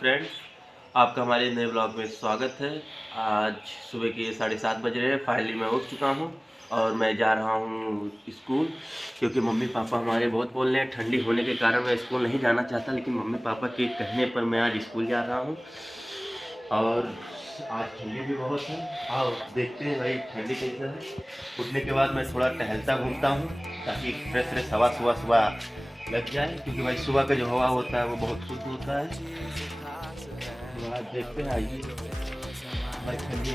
Friends, आपका हमारे नए ब्लॉग में स्वागत है। आज सुबह के 7:30 बज रहे हैं। फाइनली मैं उठ चुका हूं और मैं जा रहा हूं स्कूल, क्योंकि मम्मी पापा हमारे बहुत बोल रहे हैं। ठंडी होने के कारण मैं स्कूल नहीं जाना चाहता, लेकिन मम्मी पापा के कहने पर मैं आज स्कूल जा रहा हूं। और आज ठंडी भी बहुत है। आओ देखते हैं भाई ठंडी कैसा है। उठने के बाद मैं थोड़ा टहलता घूमता हूँ, ताकि फ्रेश फ्रेश हवा सुबह सुबह लग जाए, क्योंकि भाई सुबह का जो हवा होता है वो बहुत शुद्ध होता है। तो आज देखते हैं, आइए भाई ठंडी।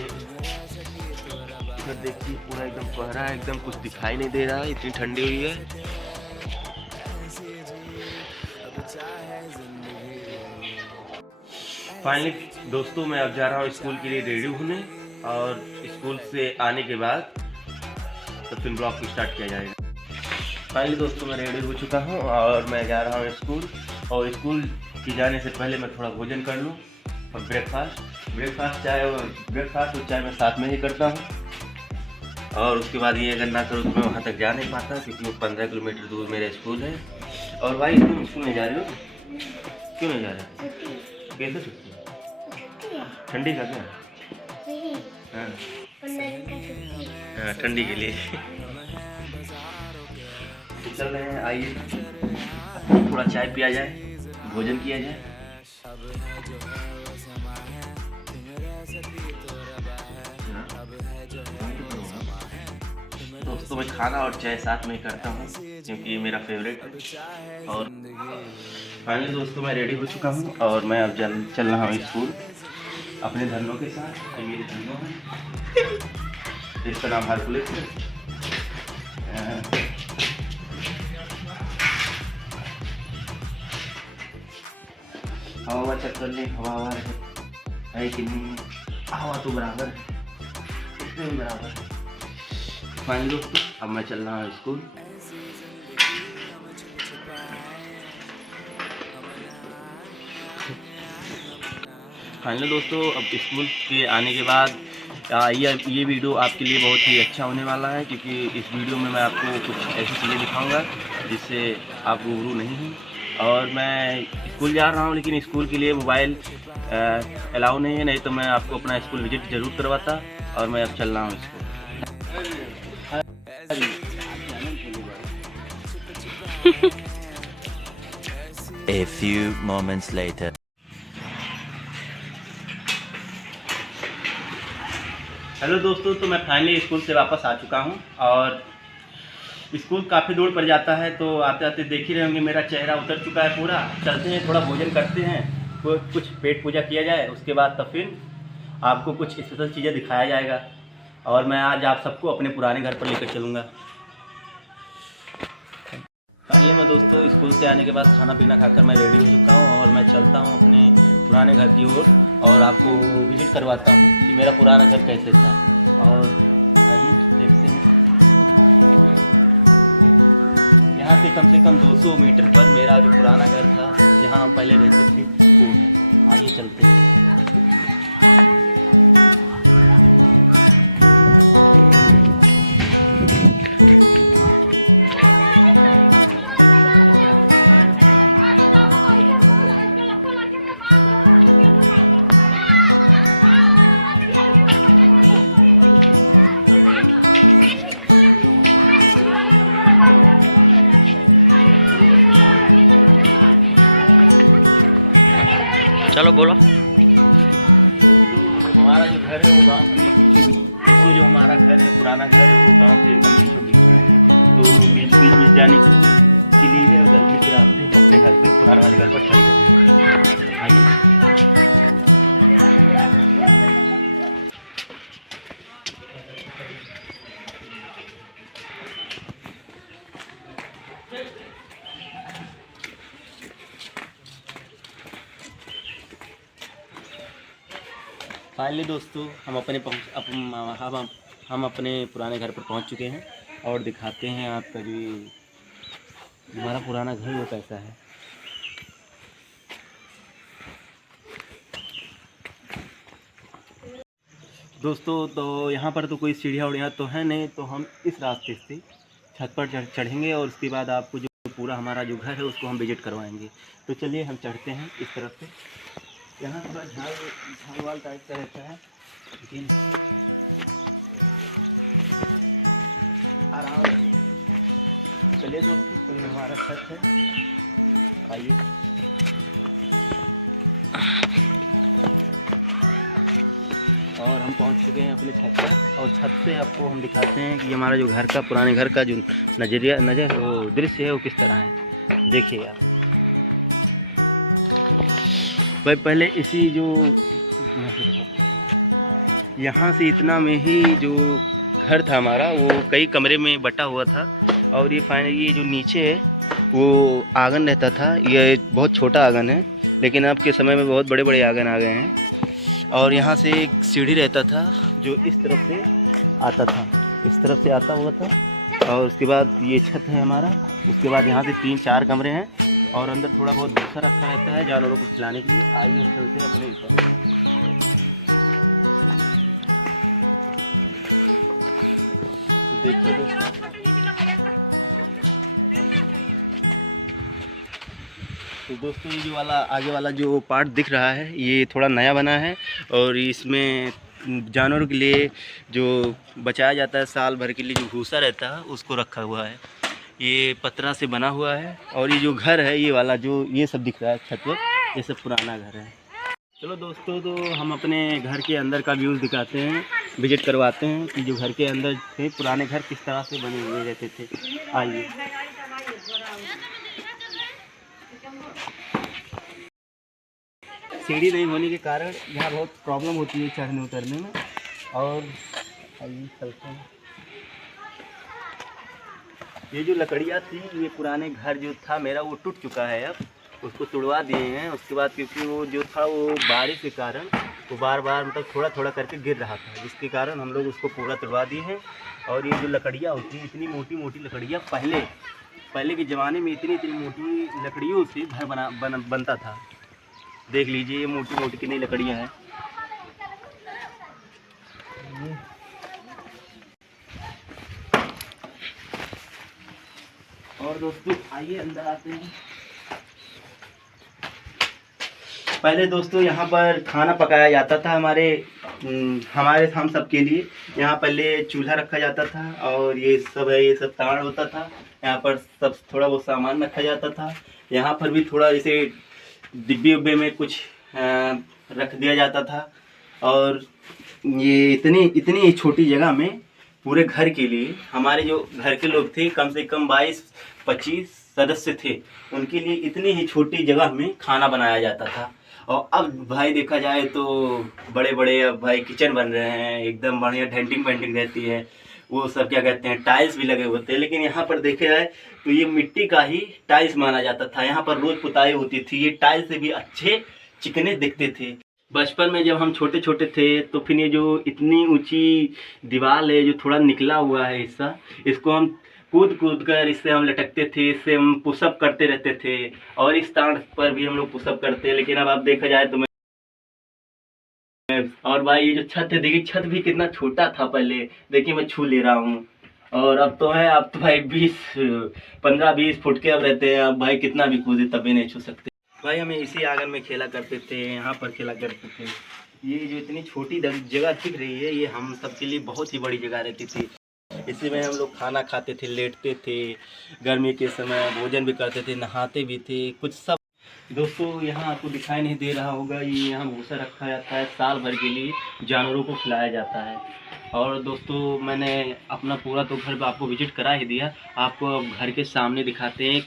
इधर देखिए पूरा एकदम कोहरा है, एकदम कुछ दिखाई नहीं दे रहा है, इतनी ठंडी हुई है। फाइनली दोस्तों, मैं अब जा रहा हूँ स्कूल के लिए रेडी होने, और स्कूल से आने के बाद तो फिर ब्लॉग को स्टार्ट किया जाएगा। फाइनली दोस्तों, मैं रेडी हो चुका हूँ और मैं जा रहा हूँ स्कूल। और स्कूल की जाने से पहले मैं थोड़ा भोजन कर लूँ और ब्रेकफास्ट और चाय मैं साथ में ही करता हूँ। और उसके बाद ये अगर ना करूँ तो मैं वहाँ तक जा नहीं पाता, क्योंकि 15 किलोमीटर दूर मेरा स्कूल है। और भाई तुम स्कूल नहीं जा रहे हो? क्यों नहीं जा रहे? कैसे छुट्टी? ठंडी का क्या? हाँ, ठंडी के लिए चल रहे हैं। आइए थोड़ा चाय पिया जाए, भोजन किया जाए। दोस्तों, मैं खाना और चाय साथ में करता हूँ, क्योंकि ये मेरा फेवरेट है। और फाइनली दोस्तों, मैं रेडी हो चुका हूँ और मैं अब चल रहा हूँ स्कूल अपने धनों के साथ। मेरे धनों है, इसका नाम हरकुलिस है। हवा चक्कर नहीं, हवा है कि नहीं? हवा तो बराबर है, इतने भी बराबर है। फाइनली दोस्तों, अब मैं चल रहा हूँ स्कूल। फाइनली दोस्तों, अब स्कूल के आने के बाद ये वीडियो आपके लिए बहुत ही अच्छा होने वाला है, क्योंकि इस वीडियो में मैं आपको कुछ ऐसी चीज़ें दिखाऊंगा जिससे आप रूबरू नहीं हैं। और मैं स्कूल जा रहा हूँ, लेकिन स्कूल के लिए मोबाइल अलाउ नहीं है, नहीं तो मैं आपको अपना स्कूल विजिट ज़रूर करवाता। और मैं अब चल रहा हूँ school. A few moments later. Hello दोस्तों, तो मैं फाइनली स्कूल से वापस आ चुका हूं। और स्कूल काफ़ी दूर पड़ जाता है, तो आते आते देख ही रहे होंगे मेरा चेहरा उतर चुका है पूरा। चलते हैं, थोड़ा भोजन करते हैं, कुछ पेट पूजा किया जाए, उसके बाद तो फिर आपको कुछ स्पेशल चीज़ें दिखाया जाएगा। और मैं आज आप सबको अपने पुराने घर पर लेकर चलूँगा। मैं दोस्तों स्कूल से आने के बाद खाना पीना खाकर मैं रेडी हो चुका हूँ और मैं चलता हूँ अपने पुराने घर की ओर, और आपको विजिट करवाता हूँ कि मेरा पुराना घर कैसे था। यहाँ से कम 200 मीटर पर मेरा जो पुराना घर था, जहाँ हम पहले रहते थे, आइए चलते हैं। चलो बोलो। हमारा जो घर है वो गाँव में, तो जो हमारा घर है पुराना घर है वो गाँव के, तो बीच में जाने के लिए फाइनली दोस्तों, हम अपने पुराने घर पर पहुंच चुके हैं, और दिखाते हैं आपका जो हमारा पुराना घर वो कैसा है। दोस्तों, तो यहाँ पर तो कोई सीढ़ियाँ उड़ियाँ तो है नहीं, तो हम इस रास्ते से छत पर चढ़ेंगे, और उसके बाद आपको जो पूरा हमारा जो घर है उसको हम विजिट करवाएंगे। तो चलिए हम चढ़ते हैं इस तरफ से। यहाँ थोड़ा झाल वाल टाइप का रहता है, लेकिन चलिए हमारा छत है, आइए। और हम पहुँच चुके हैं अपने छत पर, और छत से आपको हम दिखाते हैं कि हमारा जो घर का, पुराने घर का जो वो दृश्य है वो किस तरह है, देखिएगा। भाई पहले इसी जो यहाँ से इतना में ही जो घर था हमारा, वो कई कमरे में बटा हुआ था। और ये फाइनली ये जो नीचे है वो आंगन रहता था, ये बहुत छोटा आंगन है, लेकिन अब के समय में बहुत बड़े बड़े आंगन आ गए हैं। और यहाँ से एक सीढ़ी रहता था जो इस तरफ से आता था, इस तरफ से आता हुआ था। और उसके बाद ये छत है हमारा, उसके बाद यहाँ से 3-4 कमरे हैं, और अंदर थोड़ा बहुत दूसरा रखा रहता है जानवरों को खिलाने के लिए। तो दोस्तों ये जो आगे वाला जो पार्ट दिख रहा है ये थोड़ा नया बना है, और इसमें जानवरों के लिए जो बचाया जाता है साल भर के लिए, जो भूसा रहता है उसको रखा हुआ है। ये पतरा से बना हुआ है। और ये जो घर है ये वाला जो ये सब दिख रहा है छत पर, ये सब पुराना घर है। चलो दोस्तों, तो हम अपने घर के अंदर का व्यूज़ दिखाते हैं, विजिट करवाते हैं कि जो घर के अंदर थे पुराने घर किस तरह से बने हुए रहते थे। आइए। सीढ़ी नहीं होने के कारण यहाँ बहुत प्रॉब्लम होती है चढ़ने उतरने में। और आइए चलते हैं। ये जो लकड़ियाँ थी, ये पुराने घर जो था मेरा वो टूट चुका है, अब उसको तुड़वा दिए हैं। उसके बाद क्योंकि वो जो था वो बारिश के कारण वो बार बार मतलब थोड़ा थोड़ा करके गिर रहा था, जिसके कारण हम लोग उसको पूरा तुड़वा दिए हैं। और ये जो लकड़ियाँ होती हैं, इतनी मोटी मोटी लकड़ियाँ, पहले के ज़माने में इतनी मोटी लकड़ियों से घर बनता था। देख लीजिए ये मोटी मोटी कितनी लकड़ियाँ हैं। और दोस्तों आइए अंदर आते हैं। पहले दोस्तों यहाँ पर खाना पकाया जाता था हम सब के लिए। यहाँ पहले चूल्हा रखा जाता था, और ये सब ताड़ होता था। यहाँ पर सब थोड़ा बहुत सामान रखा जाता था। यहाँ पर भी थोड़ा जैसे डिब्बे उब्बे में कुछ रख दिया जाता था। और ये इतनी छोटी जगह में पूरे घर के लिए, हमारे जो घर के लोग थे कम से कम 22-25 सदस्य थे, उनके लिए इतनी ही छोटी जगह में खाना बनाया जाता था। और अब भाई देखा जाए तो बड़े बड़े अब भाई किचन बन रहे हैं, एकदम बढ़िया डेंटिंग पेंटिंग रहती है, वो सब क्या कहते हैं टाइल्स भी लगे होते हैं। लेकिन यहाँ पर देखे जाए तो ये मिट्टी का ही टाइल्स माना जाता था। यहाँ पर रोज पुताई होती थी, ये टाइल्स से भी अच्छे चिकने दिखते थे। बचपन में जब हम छोटे छोटे थे तो फिर ये जो इतनी ऊंची दीवार है, जो थोड़ा निकला हुआ है हिस्सा, इसको हम कूद कर इससे हम लटकते थे, इससे हम पुशअप करते रहते थे। और इस ताड़ पर भी हम लोग पुशअप करते हैं। लेकिन अब आप देखा जाए तो और भाई ये जो छत है, देखिए छत भी कितना छोटा था पहले, देखिए मैं छू ले रहा हूँ। और अब तो भाई 15-20 फुट के अब रहते हैं। अब भाई कितना भी कूदे तब भी नहीं छू सकते। भाई हमें इसी आंगन में खेला करते थे, यहाँ पर खेला करते थे। ये जो इतनी छोटी जगह दिख रही है, ये हम सब के लिए बहुत ही बड़ी जगह रहती थी। इसी में हम लोग खाना खाते थे, लेटते थे, गर्मी के समय भोजन भी करते थे, नहाते भी थे, कुछ सब। दोस्तों यहाँ आपको दिखाई नहीं दे रहा होगा, ये यहाँ भूसा रखा जाता है, साल भर के लिए जानवरों को खिलाया जाता है। और दोस्तों मैंने अपना पूरा तो घर आपको विजिट करा ही दिया, आपको घर के सामने दिखाते हैं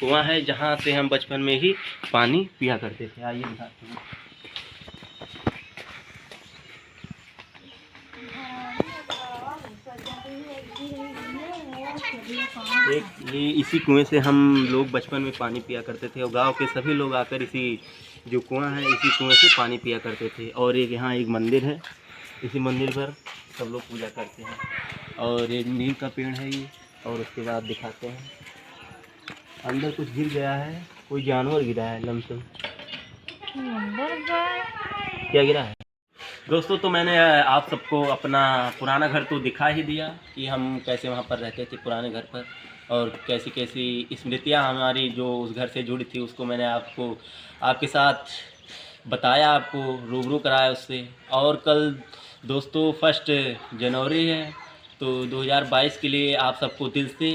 कुआं है, जहाँ से हम बचपन में ही पानी पिया करते थे। आइए दिखाते हैं। ये इसी कुएं से हम लोग बचपन में पानी पिया करते थे, और गांव के सभी लोग आकर इसी जो कुआं है इसी कुएं से पानी पिया करते थे। और यहाँ एक मंदिर है, इसी मंदिर पर सब लोग पूजा करते हैं। और एक नीम का पेड़ है ये। और उसके बाद दिखाते हैं, अंदर कुछ गिर गया है, कोई जानवर गिरा है लमसम। क्या गिरा है दोस्तों? तो मैंने आप सबको अपना पुराना घर तो दिखा ही दिया कि हम कैसे वहाँ पर रहते थे पुराने घर पर, और कैसी कैसी स्मृतियाँ हमारी जो उस घर से जुड़ी थी उसको मैंने आपके साथ बताया, आपको रूबरू कराया उससे। और कल दोस्तों 1 जनवरी है, तो 2022 के लिए आप सबको दिल से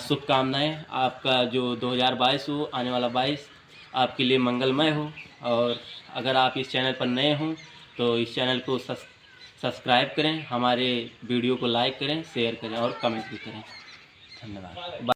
शुभकामनाएं। आपका जो 2022 हो, आने वाला 22 आपके लिए मंगलमय हो। और अगर आप इस चैनल पर नए हों तो इस चैनल को सब्सक्राइब करें, हमारे वीडियो को लाइक करें, शेयर करें और कमेंट भी करें। धन्यवाद।